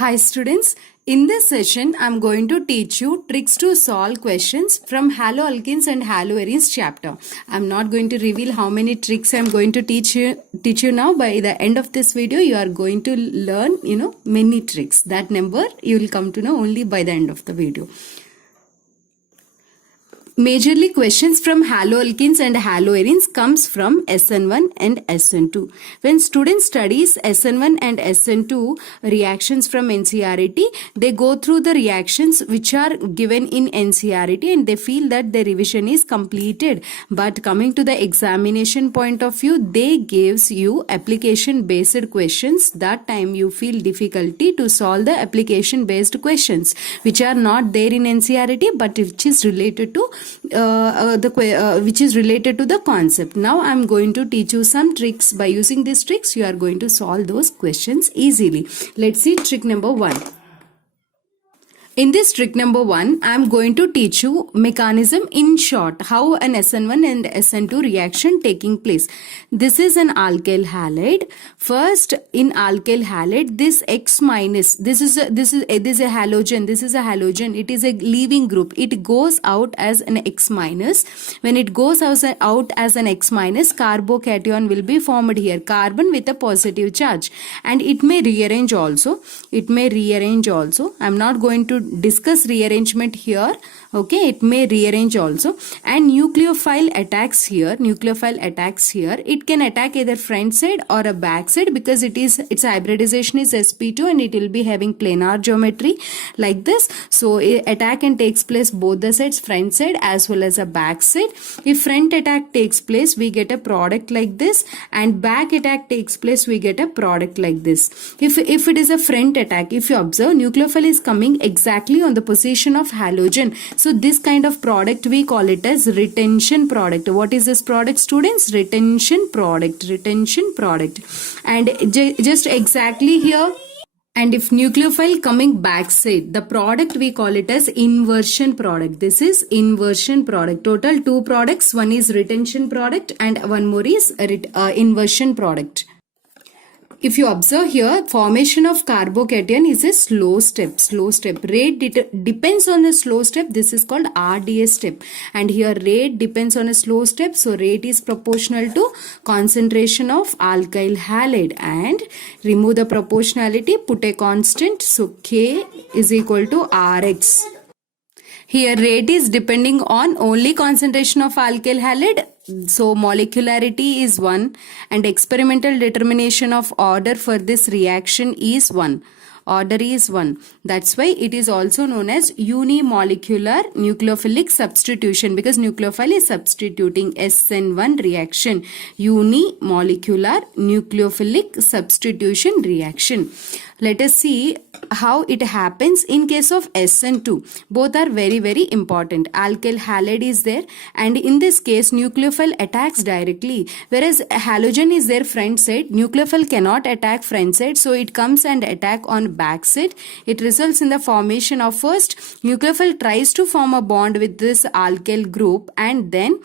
Hi students, in this session I am going to teach you tricks to solve questions from Haloalkanes and Haloarenes chapter. I am not going to reveal how many tricks I am going to teach you now. By the end of this video you are going to learn many tricks. That number you will come to know only by the end of the video. Majorly questions from haloalkanes and haloarenes comes from SN1 and SN2. When students studies SN1 and SN2 reactions from NCERT, they go through the reactions which are given in NCERT and they feel that the revision is completed. But coming to the examination point of view, they gives you application based questions. That time you feel difficulty to solve the application based questions which are not there in NCERT but which is related to the concept. Now I am going to teach you some tricks. By using these tricks you are going to solve those questions easily. Let's see trick number 1. In this trick number 1, I am going to teach you mechanism in short, how an SN1 and SN2 reaction taking place. This is an alkyl halide. First, in alkyl halide, this X minus, this is a halogen. It is a leaving group. It goes out as an X minus. When it goes out as an X minus, carbocation will be formed here, carbon with a positive charge, and it may rearrange also. I am not going to discuss rearrangement here. Okay, it may rearrange also. And nucleophile attacks here. It can attack either front side or a back side because its hybridization is sp2 and it will be having planar geometry like this. So attack and takes place both the sides, front side as well as a back side. If front attack takes place, we get a product like this, and back attack takes place, we get a product like this. If it is a front attack, if you observe, nucleophile is coming exactly on the position of halogen. So this kind of product we call it as retention product. What is this product, students? Retention product. And just exactly here. And if nucleophile coming backside, the product we call it as inversion product. This is inversion product. Total 2 products. One is retention product and one more is inversion product. If you observe here, formation of carbocation is a slow step. Rate depends on a slow step. This is called RDS step. And here rate depends on a slow step. So rate is proportional to concentration of alkyl halide. And remove the proportionality, put a constant. So K is equal to Rx. Here rate is depending on only concentration of alkyl halide. So molecularity is 1 and experimental determination of order for this reaction is 1. Order is 1. That's why it is also known as unimolecular nucleophilic substitution, because nucleophile is substituting SN1 reaction. Unimolecular nucleophilic substitution reaction. Let us see how it happens in case of SN2. Both are very, very important. Alkyl halide is there, and in this case nucleophile attacks directly, whereas halogen is there front side. Nucleophile cannot attack front side, so it comes and attack on back side. It results in the formation of, first nucleophile tries to form a bond with this alkyl group, and then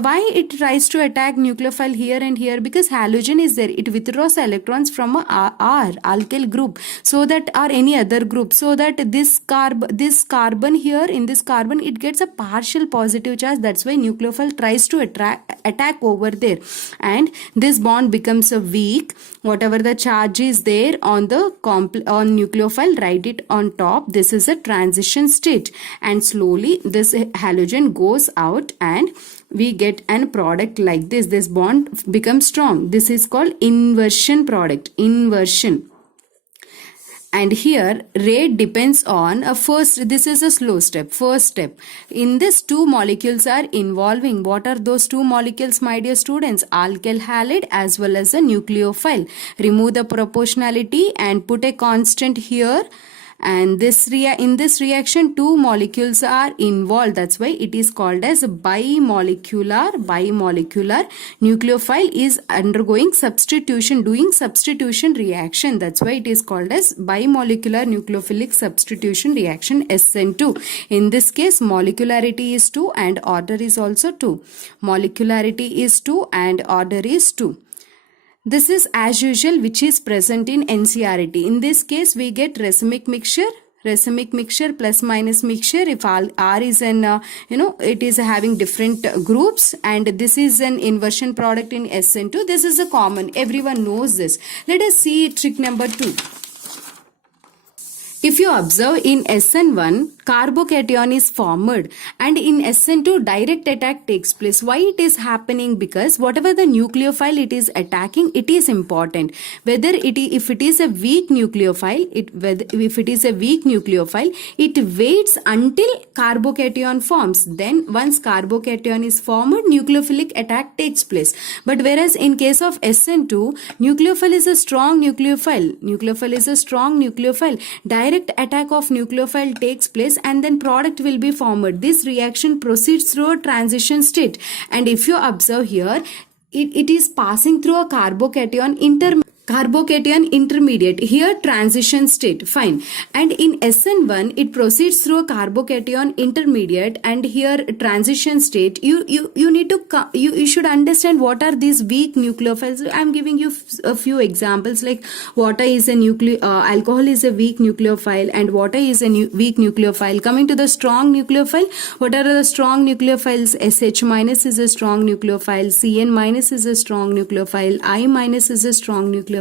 why it tries to attack nucleophile here and here? Because halogen is there. It withdraws electrons from a R alkyl group, so that, or any other group, so that this carbon here, in this carbon it gets a partial positive charge. That's why nucleophile tries to attack over there, and this bond becomes a weak. Whatever the charge is there on the nucleophile, write it on top. This is a transition state, and slowly this halogen goes out and we get a product like this. This bond becomes strong. This is called inversion product. Inversion. And here rate depends on this is a slow step. First step, in this 2 molecules are involving. What are those 2 molecules, my dear students? Alkyl halide as well as a nucleophile. Remove the proportionality and put a constant here. And in this reaction 2 molecules are involved. That's why it is called as bimolecular. Nucleophile is undergoing substitution, doing substitution reaction. That's why it is called as bimolecular nucleophilic substitution reaction, SN2. In this case molecularity is 2 and order is also 2. Molecularity is 2 and order is 2. This is as usual which is present in NCERT. In this case we get racemic mixture plus minus mixture if R is an it is having different groups, and this is an inversion product in SN2. This is a common, everyone knows this. Let us see trick number 2. If you observe in SN1, carbocation is formed, and in SN2 direct attack takes place. Why it is happening? Because whatever the nucleophile it is attacking, it is important. Whether if it is a weak nucleophile, it waits until carbocation forms. Then once carbocation is formed, nucleophilic attack takes place. But whereas in case of SN2, nucleophile is a strong nucleophile. Direct attack of nucleophile takes place, and then product will be formed. This reaction proceeds through a transition state, and if you observe here, it is passing through a carbocation intermediate, here transition state, fine. And in SN1 it proceeds through a carbocation intermediate, and here transition state. You need to you should understand what are these weak nucleophiles. I am giving you a few examples, like water is a alcohol is a weak nucleophile, and water is a weak nucleophile. Coming to the strong nucleophile, what are the strong nucleophiles? SH minus is a strong nucleophile, CN minus is a strong nucleophile, I minus is a strong nucleophile.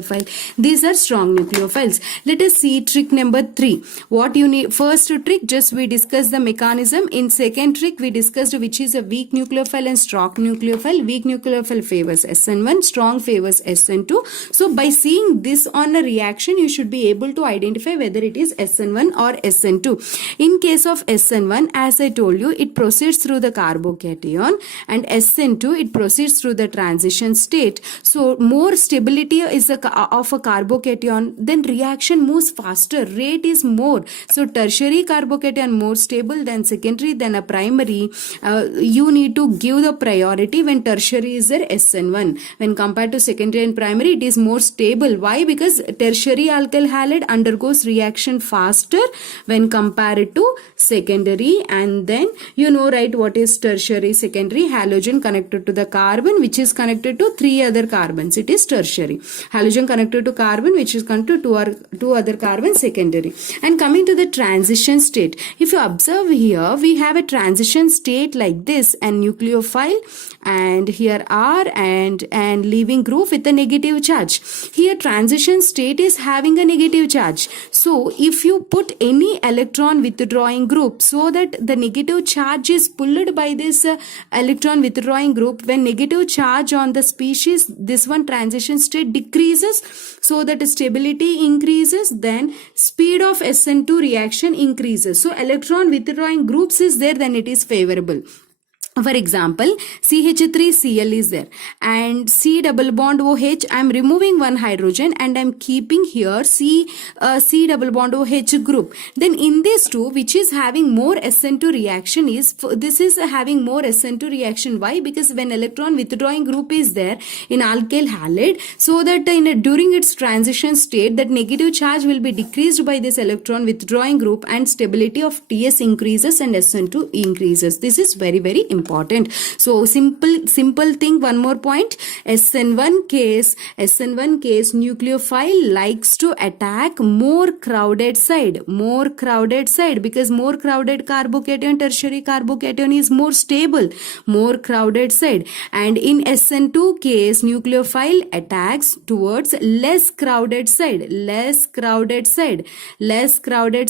These are strong nucleophiles. Let us see trick number 3. What you need, first trick, just we discussed the mechanism. In second trick we discussed which is a weak nucleophile and strong nucleophile. Weak nucleophile favors SN1, strong favors SN2. So by seeing this on a reaction, you should be able to identify whether it is SN1 or SN2. In case of SN1, as I told you, it proceeds through the carbocation, and SN2 it proceeds through the transition state. So more stability is of a carbocation, then reaction moves faster, rate is more. So tertiary carbocation more stable than secondary, than a primary. You need to give the priority when tertiary is there SN1. When compared to secondary and primary, it is more stable. Why? Because tertiary alkyl halide undergoes reaction faster when compared to secondary. And then you know, right, what is tertiary, secondary? Halogen connected to the carbon which is connected to 3 other carbons, it is tertiary. Halogen connected to carbon which is connected to 2 other carbons, secondary. And coming to the transition state, if you observe here, we have a transition state like this, and nucleophile, and here R and leaving group with a negative charge. Here transition state is having a negative charge. So if you put any electron withdrawing group, so that the negative charge is pulled by this electron withdrawing group, when negative charge on the species, this one transition state decreases, so that stability increases, then speed of SN2 reaction increases. So electron withdrawing groups is there, then it is favorable. For example, CH3Cl is there, and C double bond OH, I am removing one hydrogen and I am keeping here C double bond OH group. Then in this two, which is having more SN2 reaction, is this is having more SN2 reaction. Why? Because when electron withdrawing group is there in alkyl halide, so that during its transition state, that negative charge will be decreased by this electron withdrawing group, and stability of TS increases and SN2 increases. This is very, very important. So simple thing, one more point. SN1 case nucleophile likes to attack more crowded side, because more crowded carbocation, tertiary carbocation is more stable, more crowded side. And in SN2 case, nucleophile attacks towards less crowded side. Why less crowded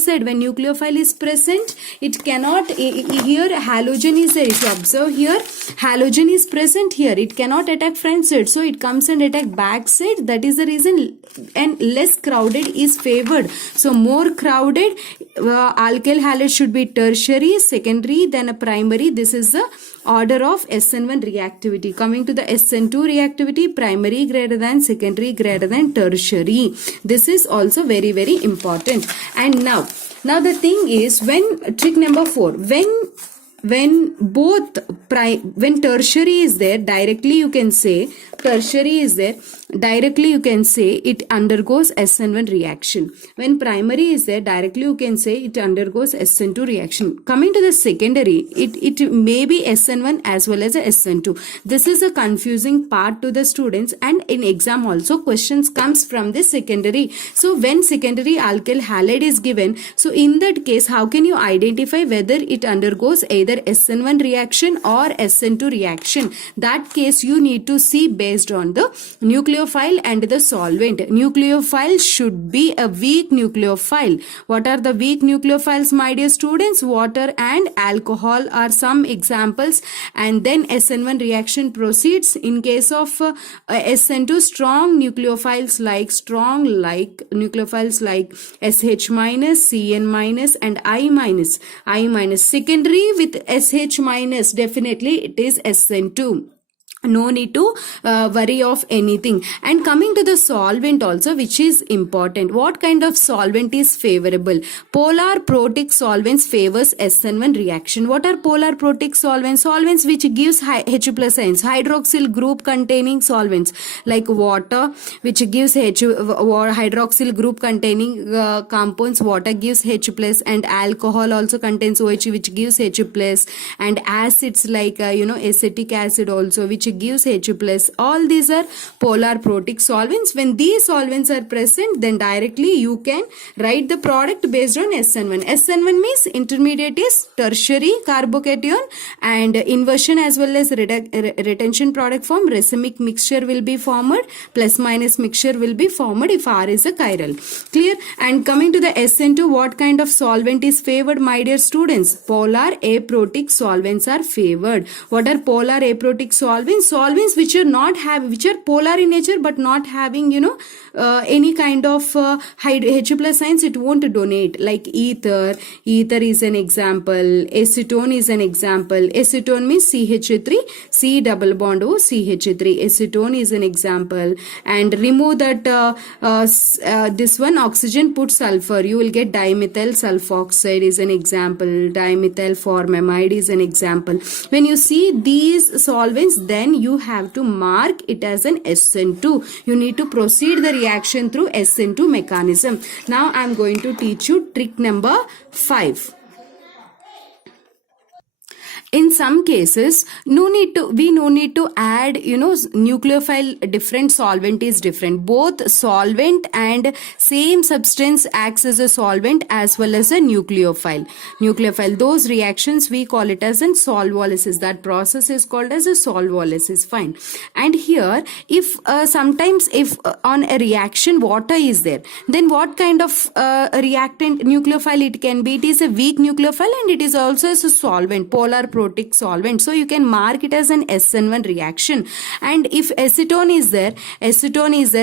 side? When nucleophile is present, it cannot, here halogen is there. If you observe here, halogen is present here, it cannot attack front side, so it comes and attack back side. That is the reason, and less crowded is favored. So more crowded alkyl halide should be tertiary, secondary, then a primary. This is the order of SN1 reactivity. Coming to the SN2 reactivity, primary greater than, secondary greater than, tertiary. This is also very, very important. And now the thing is, when trick number 4, when tertiary is there, directly you can say tertiary is there, directly you can say it undergoes SN1 reaction. When primary is there, directly you can say it undergoes SN2 reaction. Coming to the secondary, it may be SN1 as well as a SN2. This is a confusing part to the students, and in exam also questions comes from the secondary. So when secondary alkyl halide is given, so in that case how can you identify whether it undergoes either SN1 reaction or SN2 reaction? That case you need to see based on the nucleophile and the solvent. Nucleophile should be a weak nucleophile. What are the weak nucleophiles, my dear students? Water and alcohol are some examples, and then SN1 reaction proceeds. In case of SN2, strong nucleophiles like SH minus, CN minus and I minus. Secondary with SH minus, definitely it is SN2. No need to worry of anything. And coming to the solvent also, which is important. What kind of solvent is favorable? Polar protic solvents favors SN1 reaction. What are polar protic solvents? Solvents which gives H plus ions. Hydroxyl group containing solvents like water, which gives hydroxyl group containing compounds. Water gives H plus, and alcohol also contains OH, which gives H plus, and acids like acetic acid also, which gives H plus. All these are polar protic solvents. When these solvents are present, then directly you can write the product based on SN1. SN1 means intermediate is tertiary carbocation, and inversion as well as retention product form, racemic mixture will be formed, plus minus mixture will be formed if R is a chiral. Clear? And coming to the SN2, what kind of solvent is favored, my dear students? Polar aprotic solvents are favored. What are polar aprotic solvents? Solvents which are polar in nature but not having any kind of H plus signs, it won't donate. Like ether is an example, acetone is an example. Acetone means CH3, C double bond O, CH3. Acetone is an example. And remove that this one, oxygen, put sulfur, you will get dimethyl sulfoxide is an example. Dimethyl formamide is an example. When you see these solvents, then you have to mark it as an SN2. You need to proceed the reaction through SN2 mechanism. Now I am going to teach you trick number 5. In some cases, no need to add, nucleophile, different solvent is different. Both solvent and same substance acts as a solvent as well as a nucleophile. Those reactions we call it as a solvolysis. That process is called as a solvolysis. Fine. And here, if sometimes if on a reaction water is there, then what kind of reactant nucleophile it can be? It is a weak nucleophile and it is also as a solvent, polar protic solvent. So you can mark it as an SN1 reaction. And if acetone is there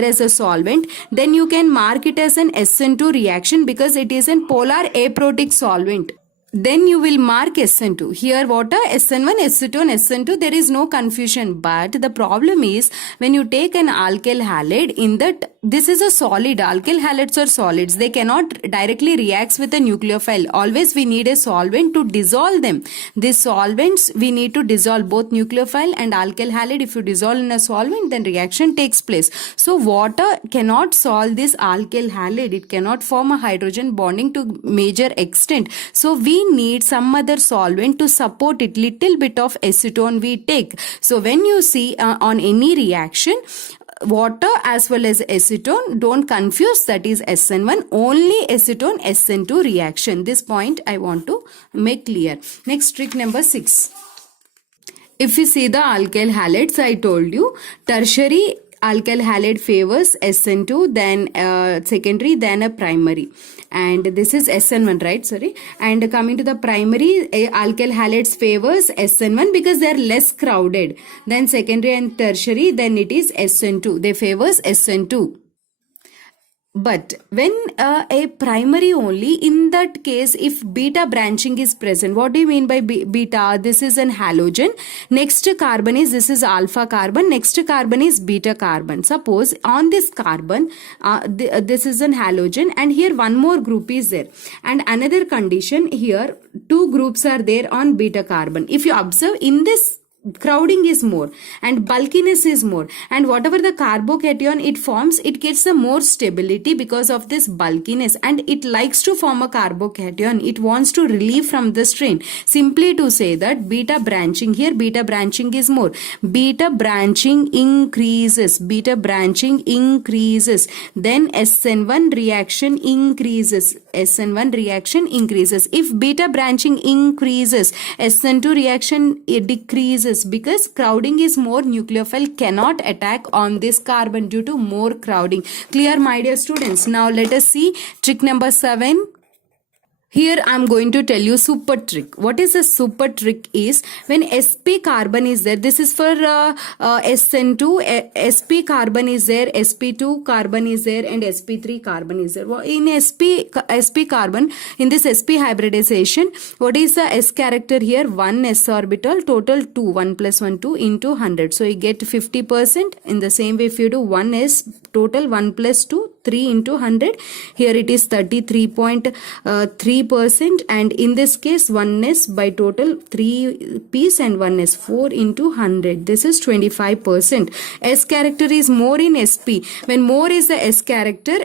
as a solvent, then you can mark it as an SN2 reaction because it is a polar aprotic solvent. Then you will mark SN2. Here water, SN1, acetone, SN2, there is no confusion. But the problem is when you take an alkyl halide, in that this is a solid. Alkyl halides are solids. They cannot directly react with a nucleophile. Always we need a solvent to dissolve them. These solvents we need to dissolve both nucleophile and alkyl halide. If you dissolve in a solvent, then reaction takes place. So water cannot solve this alkyl halide. It cannot form a hydrogen bonding to major extent. So we need some other solvent to support it. Little bit of acetone we take. So when you see on any reaction, water as well as acetone, don't confuse, that is SN1. Only acetone SN2 reaction. This point I want to make clear. Next, trick number 6. If you see the alkyl halides, I told you tertiary alkyl halide favors SN2, then secondary, then a primary. And this is SN1, right? Sorry. And coming to the primary, alkyl halides favors SN1 because they are less crowded. Then secondary and tertiary, then it is SN2. They favors SN2. But when a primary only, in that case, if beta branching is present, what do you mean by beta? This is an halogen. Next carbon is, this is alpha carbon. Next carbon is beta carbon. Suppose on this carbon, this is an halogen, and here one more group is there. And another condition here, two groups are there on beta carbon. If you observe in this crowding is more and bulkiness is more, and whatever the carbocation it forms, it gets a more stability because of this bulkiness, and it likes to form a carbocation. It wants to relieve from the strain. Simply to say that beta branching, here beta branching is more, beta branching increases, beta branching increases, then SN1 reaction increases, SN1 reaction increases. If beta branching increases, SN2 reaction decreases, because crowding is more, nucleophile cannot attack on this carbon due to more crowding. Clear, my dear students? Now let us see trick number 7. Here I am going to tell you super trick. What is a super trick is when sp carbon is there, this is for SN2, sp carbon is there, sp2 carbon is there, and sp3 carbon is there. In sp carbon, in this sp hybridization, what is the s character here? 1 s orbital, total 2, 1 plus 1 2 into 100. So you get 50%. In the same way, if you do 1 s total 1 plus 2, 3 into 100, here it is 33.3%, and in this case 1s by total 3 p's and 1s 4 into 100, this is 25%. S character is more in sp. When more is the s character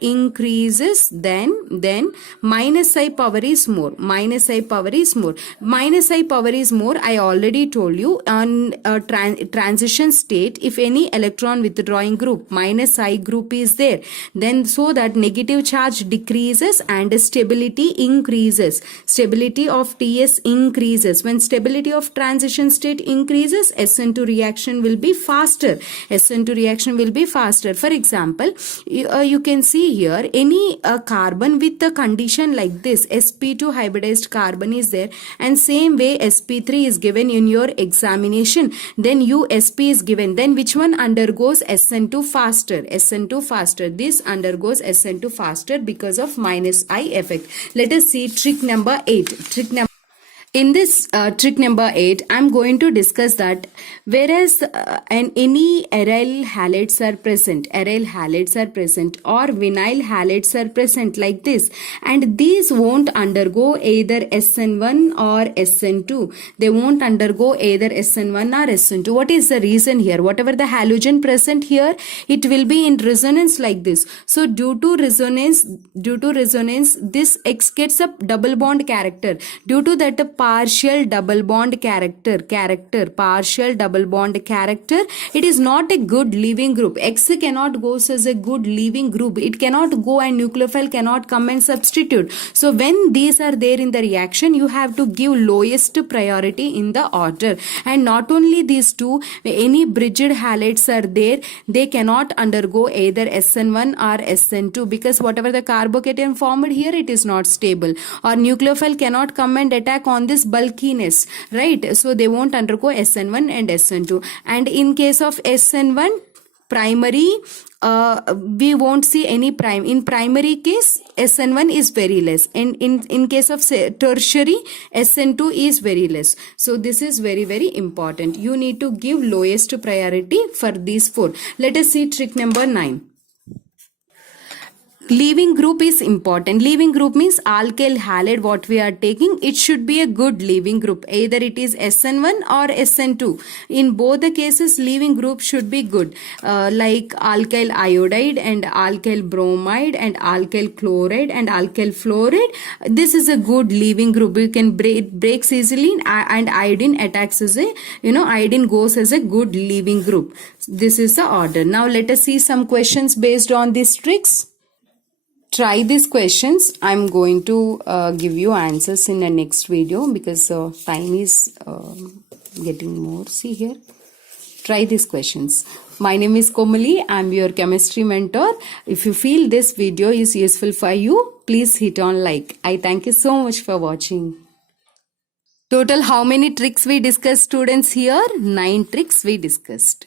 increases, then minus I power is more, minus I power is more, minus I power is more. I already told you on transition state, if any electron withdrawing group, minus I group is there, then so that negative charge decreases and stability increases, stability of TS increases. When stability of transition state increases, SN2 reaction will be faster, SN2 reaction will be faster. For example, you can see here any carbon with a condition like this, sp2 hybridized carbon is there, and same way sp3 is given in your examination, then USP is given, then which one undergoes SN2 faster? SN2 faster. This undergoes SN2 faster because of minus I effect. Let us see trick number 8. In this trick number 8, I am going to discuss that whereas any aryl halides are present, or vinyl halides are present like this, and these won't undergo either SN1 or SN2. They won't undergo either SN1 or SN2. What is the reason here? Whatever the halogen present here, it will be in resonance like this. So due to resonance, this X gets a double bond character. Due to that partial double bond character, partial double bond character, it is not a good leaving group. X cannot go as a good leaving group. It cannot go, and nucleophile cannot come and substitute. So when these are there in the reaction, you have to give lowest priority in the order. And not only these two, any bridged halides are there, they cannot undergo either SN1 or SN2, because whatever the carbocation formed here, it is not stable, or nucleophile cannot come and attack on this bulkiness, right? So they won't undergo SN1 and SN2. And in case of SN1 primary, we won't see any prime. In primary case, SN1 is very less, and in case of tertiary, SN2 is very less. So this is very, very important. You need to give lowest priority for these 4. Let us see trick number 9. Leaving group is important. Leaving group means alkyl halide what we are taking, it should be a good leaving group. Either it is SN1 or SN2. In both the cases, leaving group should be good. Like alkyl iodide and alkyl bromide and alkyl chloride and alkyl fluoride. This is a good leaving group. You can breaks easily, and iodine attacks as a, iodine goes as a good leaving group. This is the order. Now let us see some questions based on these tricks. Try these questions. I'm going to give you answers in the next video because time is getting more. See here. Try these questions. My name is Komali. I'm your chemistry mentor. If you feel this video is useful for you, please hit on like. I thank you so much for watching. Total how many tricks we discussed, students? Here 9 tricks we discussed.